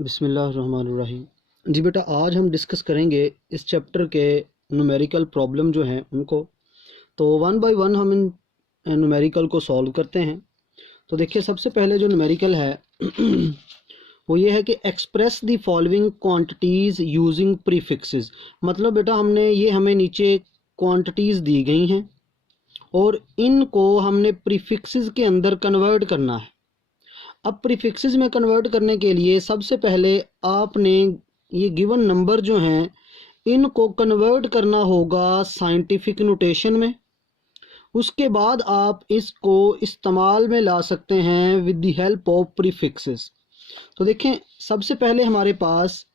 बिस्मिल्लाहिर्रहमानिर्रहीम। जी बेटा, आज हम डिस्कस करेंगे इस चैप्टर के न्यूमेरिकल प्रॉब्लम जो हैं उनको। तो वन बाय वन हम इन न्यूमेरिकल को सॉल्व करते हैं। तो देखिए, सबसे पहले जो न्यूमेरिकल है वो ये है कि express the following quantities using prefixes. मतलब बेटा, हमें नीचे क्वांटिटीज़ दी गई हैं और इनको हमने प्रीफिक्सेस के अंदर कन्वर्ट करना है। अब प्रीफिक्सेस में कन्वर्ट करने के लिए सबसे पहले आपने ये गिवन नंबर जो हैं इनको कन्वर्ट करना होगा साइंटिफिक नोटेशन में। उसके बाद आप इसको इस्तेमाल में ला सकते हैं with the help of prefixes. तो देखें, सबसे पहले हमारे पास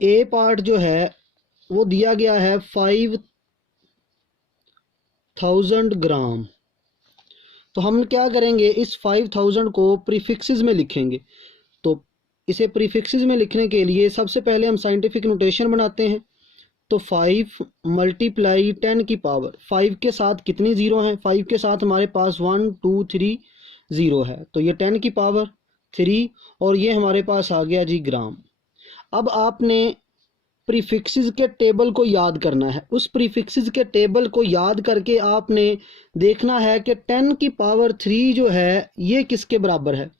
ए पार्ट जो है वो दिया गया है 5000 ग्राम। तो हम क्या करेंगे, इस 5000 को प्रीफिक्सेस में लिखेंगे। तो इसे प्रीफिक्सेस में लिखने के लिए सबसे पहले हम साइंटिफिक नोटेशन बनाते हैं। तो 5 मल्टीप्लाई 10 की पावर 5 के साथ कितनी ज़ीरो हैं? 5 के साथ हमारे पास 1 2 3 ज़ीरो है, तो ये 10 की पावर 3 और ये हमारे पास आ गया जी ग्राम। अब आपने प्रीफिक्सेस के टेबल को याद करना है। उस प्रीफिक्सेस के टेबल को याद करके आपने देखना है कि 10 की पावर 3 जो है ये किसके बराबर है।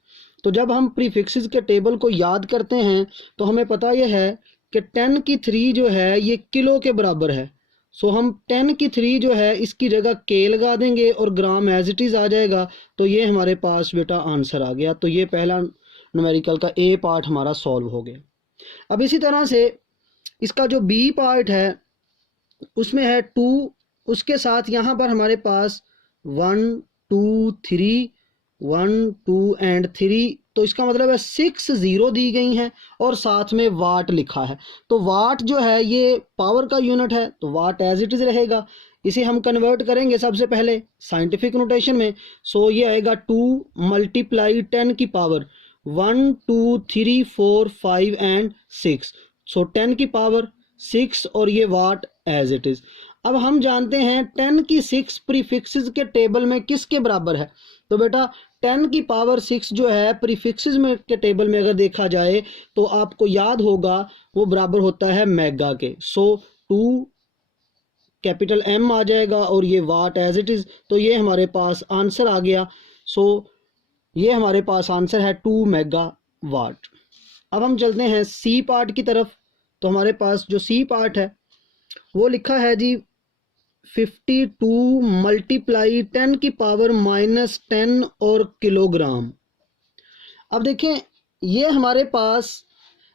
तो जब हम प्रीफिक्सेस के टेबल को याद करते हैं तो हमें पता यह है कि 10 की 3 जो है ये किलो के बराबर है। सो हम 10 की 3 जो है इसकी जगह के लगा देंगे और ग्राम एज इट इज़ आ जाएगा। तो ये हमारे पास बेटा आंसर आ गया। तो ये पहला न्यूमेरिकल का ए पार्ट हमारा सॉल्व हो गया। अब इसी तरह से इसका जो बी पार्ट है उसमें है 2, उसके साथ यहाँ पर हमारे पास 1 2 3 1 2 एंड 3। तो इसका मतलब है 6 ज़ीरो दी गई हैं और साथ में वाट लिखा है। तो वाट जो है ये पावर का यूनिट है, तो वाट एज इट इज़ रहेगा। इसे हम कन्वर्ट करेंगे सबसे पहले साइंटिफिक नोटेशन में। सो ये आएगा 2 मल्टीप्लाई 10 की पावर 1 2 3 4 5 एंड 6। सो 10 की पावर 6 और ये वाट एज इट इज़। अब हम जानते हैं 10 की 6 प्रीफिक्सेस के टेबल में किसके बराबर है। तो बेटा 10 की पावर 6 जो है प्रीफिक्सेस में के टेबल में अगर देखा जाए तो आपको याद होगा वो बराबर होता है मेगा के। सो 2 कैपिटल M आ जाएगा और ये वाट एज इट इज़। तो ये हमारे पास आंसर आ गया। सो ये हमारे पास आंसर है 2 मेगा वाट। अब हम चलते हैं सी पार्ट की तरफ। तो हमारे पास जो सी पार्ट है वो लिखा है जी 52 मल्टीप्लाई 10 की पावर -10 और किलोग्राम। अब देखें, ये हमारे पास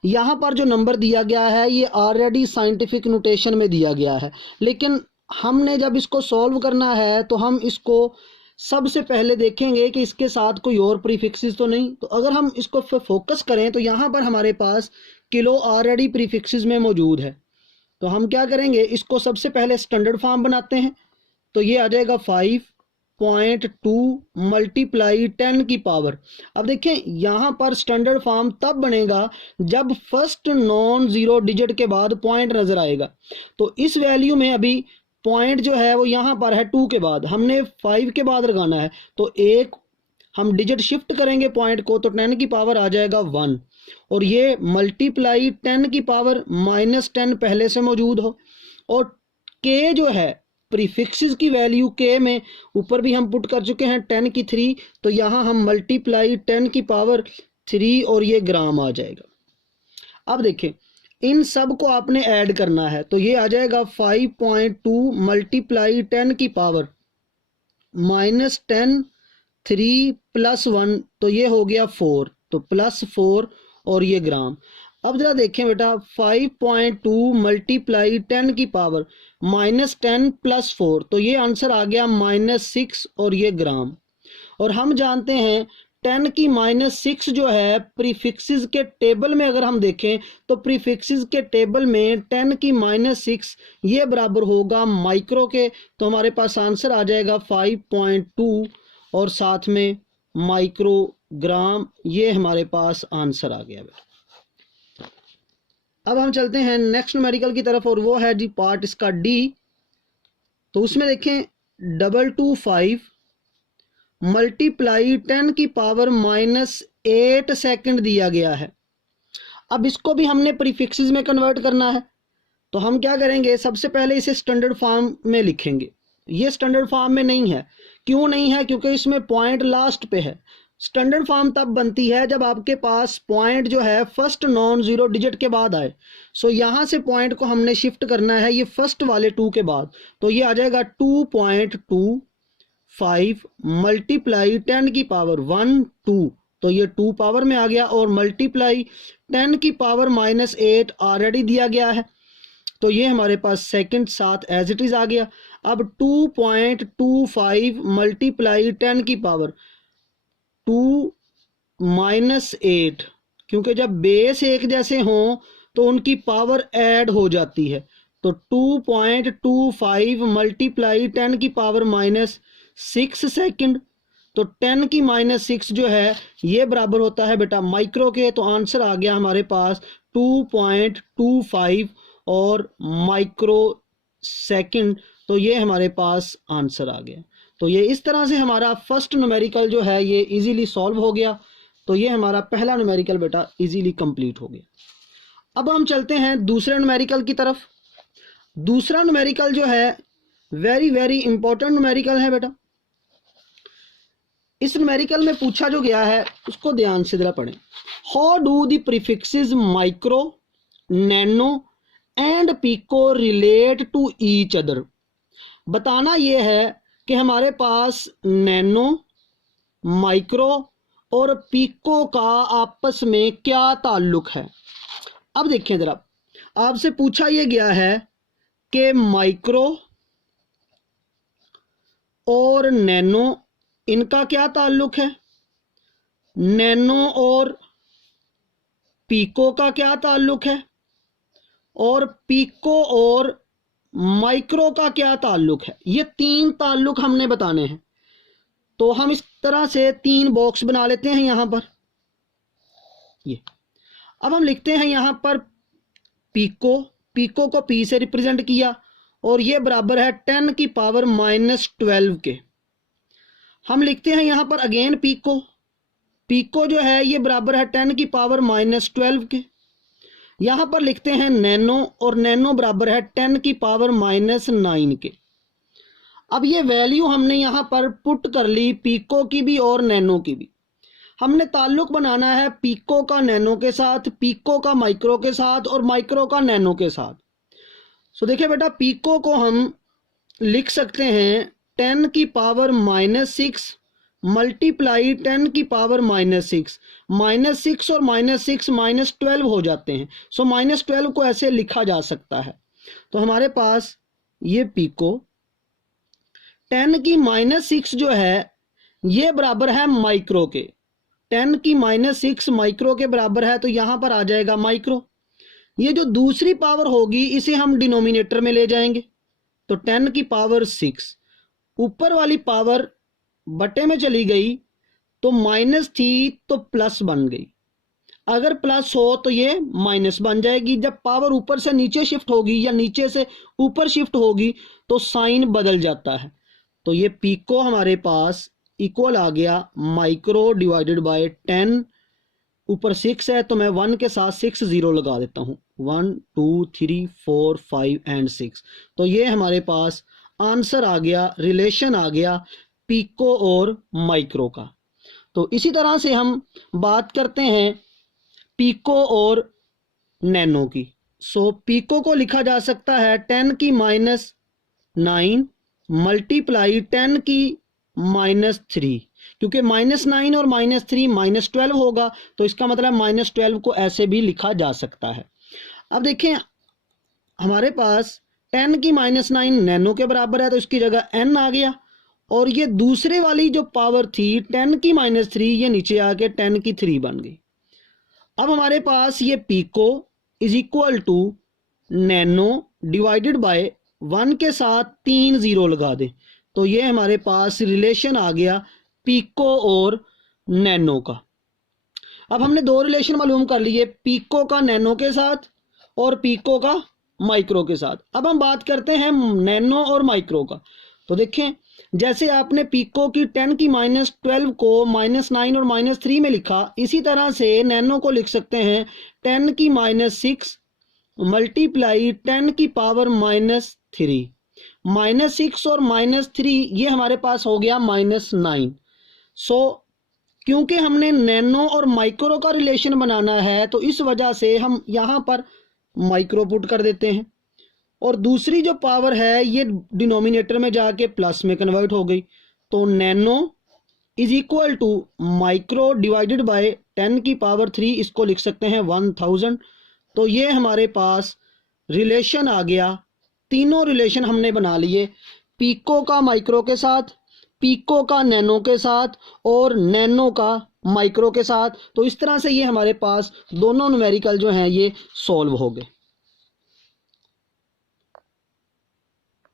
यहाँ पर जो नंबर दिया गया है ये ऑलरेडी साइंटिफिक नोटेशन में दिया गया है, लेकिन हमने जब इसको सॉल्व करना है तो हम इसको सबसे पहले देखेंगे कि इसके साथ कोई और प्रीफिक्सेस तो नहीं। तो अगर हम इसको फोकस करें तो यहाँ पर हमारे पास किलो ऑलरेडी प्रीफिक्सेस में मौजूद है। तो हम क्या करेंगे, इसको सबसे पहले स्टैंडर्ड फॉर्म बनाते हैं। तो ये आ जाएगा 5.2 मल्टीप्लाई 10 की पावर। अब देखें, यहाँ पर स्टैंडर्ड फॉर्म तब बनेगा जब फर्स्ट नॉन ज़ीरो डिजिट के बाद पॉइंट नज़र आएगा। तो इस वैल्यू में अभी पॉइंट जो है वो यहाँ पर है 2 के बाद, हमने 5 के बाद लगाना है। तो एक हम डिजिट शिफ्ट करेंगे पॉइंट को, तो 10 की पावर आ जाएगा 1 और ये मल्टीप्लाई 10 की पावर -10 पहले से मौजूद हो। और के जो है प्रीफिक्सेस की वैल्यू के में ऊपर भी हम पुट कर चुके हैं 10 की 3। तो यहाँ हम मल्टीप्लाई 10 की पावर 3 और ये ग्राम आ जाएगा। अब देखें, इन सब को आपने ऐड करना है। तो ये आ जाएगा 5.2 मल्टीप्लाई 10 की पावर -10 3 + 1, तो ये हो गया 4, तो +4 और ये ग्राम। अब जरा देखें बेटा, 5.2 मल्टीप्लाई 10 की पावर -10 + 4, तो ये आंसर आ गया -6 और ये ग्राम। और हम जानते हैं 10 की -6 जो है प्रीफिक्सेस के टेबल में अगर हम देखें तो प्रीफिक्सेस के टेबल में 10 की -6 ये बराबर होगा माइक्रो के। तो हमारे पास आंसर आ जाएगा 5.2 और साथ में माइक्रोग्राम। ये हमारे पास आंसर आ गया। अब हम चलते हैं नेक्स्ट न्यूमेरिकल की तरफ और वो है जी पार्ट इसका डी। तो उसमें देखें 225 मल्टीप्लाई 10 की पावर -8 सेकंड दिया गया है। अब इसको भी हमने प्रीफिक्सेस में कन्वर्ट करना है, तो हम क्या करेंगे, सबसे पहले इसे स्टैंडर्ड फॉर्म में लिखेंगे। ये स्टैंडर्ड फॉर्म में नहीं है, क्यों नहीं है, क्योंकि इसमें पॉइंट लास्ट पे है। स्टैंडर्ड फॉर्म तब बनती है जब आपके पास पॉइंट जो है फर्स्ट नॉन जीरो डिजिट के बाद आए। सो यहाँ से पॉइंट को हमने शिफ्ट करना है ये फर्स्ट वाले 2 के बाद, तो ये आ जाएगा 2.25 मल्टीप्लाई 10 की पावर 1 2, तो ये 2 पावर में आ गया, और मल्टीप्लाई 10 की पावर -8 ऑलरेडी दिया गया है, तो ये हमारे पास सेकंड साथ एज इट इज आ गया। अब 2.25 मल्टीप्लाई 10 की पावर 2 -8, क्योंकि जब बेस एक जैसे हों तो उनकी पावर ऐड हो जाती है, तो 2.25 मल्टीप्लाई 10 की पावर -6 सेकंड, तो 10 की -6 जो है ये बराबर होता है बेटा माइक्रो के, तो आंसर आ गया हमारे पास 2.25 और माइक्रो सेकंड, तो ये हमारे पास आंसर आ गया। तो ये इस तरह से हमारा फर्स्ट न्यूमेरिकल जो है ये इजीली सॉल्व हो गया। तो ये हमारा पहला न्यूमेरिकल बेटा इजीली कंप्लीट हो गया। अब हम चलते हैं दूसरे न्यूमेरिकल की तरफ। दूसरा न्यूमेरिकल जो है वेरी वेरी इंपॉर्टेंट न्यूमेरिकल है बेटा। इस न्यूमेरिकल में पूछा जो गया है उसको ध्यान से जरा पढ़ें। How do the prefixes micro, nano and pico relate to each other. बताना यह है कि हमारे पास नैनो, माइक्रो और पिको का आपस में क्या ताल्लुक है। अब देखिए जरा, आपसे पूछा यह गया है कि माइक्रो और नैनो इनका क्या ताल्लुक है, नैनो और पिको का क्या ताल्लुक है, और पिको और माइक्रो का क्या ताल्लुक है। ये 3 ताल्लुक हमने बताने हैं। तो हम इस तरह से 3 बॉक्स बना लेते हैं यहां पर। ये अब हम लिखते हैं यहां पर पिको, पिको को पी से रिप्रेजेंट किया, और ये बराबर है 10 की पावर -12 के। हम लिखते हैं यहां पर अगेन पिको, पिको जो है ये बराबर है 10 की पावर -12 के। यहां पर लिखते हैं नैनो, और नैनो बराबर है 10 की पावर -9 के। अब ये वैल्यू हमने यहां पर पुट कर ली, पिको की भी और नैनो की भी। हमने ताल्लुक बनाना है पिको का नैनो के साथ, पिको का माइक्रो के साथ, और माइक्रो का नैनो के साथ। सो देखिए बेटा, पिको को हम लिख सकते हैं 10 की पावर -6 मल्टीप्लाई 10 की पावर -6, -6 और -6 -12 हो जाते हैं। सो -12 को ऐसे लिखा जा सकता है। तो हमारे पास ये पिको 10 की -6 जो है ये बराबर है माइक्रो के, 10 की -6 माइक्रो के बराबर है, तो यहां पर आ जाएगा माइक्रो। ये जो दूसरी पावर होगी इसे हम डिनोमिनेटर में ले जाएंगे, तो 10 की पावर 6, ऊपर वाली पावर बटे में चली गई तो माइनस थी तो प्लस बन गई, अगर प्लस हो तो ये माइनस बन जाएगी। जब पावर ऊपर से नीचे शिफ्ट होगी या नीचे से ऊपर शिफ्ट होगी तो साइन बदल जाता है। तो ये पिको हमारे पास इक्वल आ गया माइक्रो डिवाइडेड बाय 10, ऊपर 6 है तो मैं 1 के साथ 6 0 लगा देता हूँ, 1 2 3 4 5 एंड 6। तो ये हमारे पास आंसर आ गया, रिलेशन आ गया पिको और माइक्रो का। तो इसी तरह से हम बात करते हैं पिको और नैनो की। सो पिको को लिखा जा सकता है 10 की -9 मल्टीप्लाई 10 की -3, क्योंकि -9 और -3 -12 होगा, तो इसका मतलब -12 को ऐसे भी लिखा जा सकता है। अब देखें हमारे पास 10 की -9 नैनो के बराबर है, तो इसकी जगह n आ गया, और ये दूसरे वाली जो पावर थी 10 की -3 ये नीचे आके 10 की 3 बन गई। अब हमारे पास ये pico is equal to nano divided by 1 के साथ 3 0 लगा दें, तो ये हमारे पास रिलेशन आ गया पिको और नैनो का। अब हमने 2 रिलेशन मालूम कर लिए, पिको का नैनो के साथ और पिको का माइक्रो के साथ। अब हम बात करते हैं नैनो और माइक्रो का। तो देखें जैसे आपने पिको की 10 की -12 को -9 और -3 में लिखा, इसी तरह से नैनो को लिख सकते हैं 10 की -6 मल्टीप्लाई 10 की पावर -3। -6 और -3 ये हमारे पास हो गया -9। सो क्योंकि हमने नैनो और माइक्रो का रिलेशन बनाना है तो इस वजह से हम यहाँ पर माइक्रो पुट कर देते हैं, और दूसरी जो पावर है ये डिनोमिनेटर में जाके प्लस में कन्वर्ट हो गई। तो nano is equal to micro divided by 10 की पावर 3, इसको लिख सकते हैं 1000। तो ये हमारे पास रिलेशन आ गया। तीनों रिलेशन हमने बना लिए, पिको का माइक्रो के साथ, पिको का नैनो के साथ और नैनो का माइक्रो के साथ। तो इस तरह से ये हमारे पास दोनों न्यूमेरिकल जो हैं ये सॉल्व हो गए।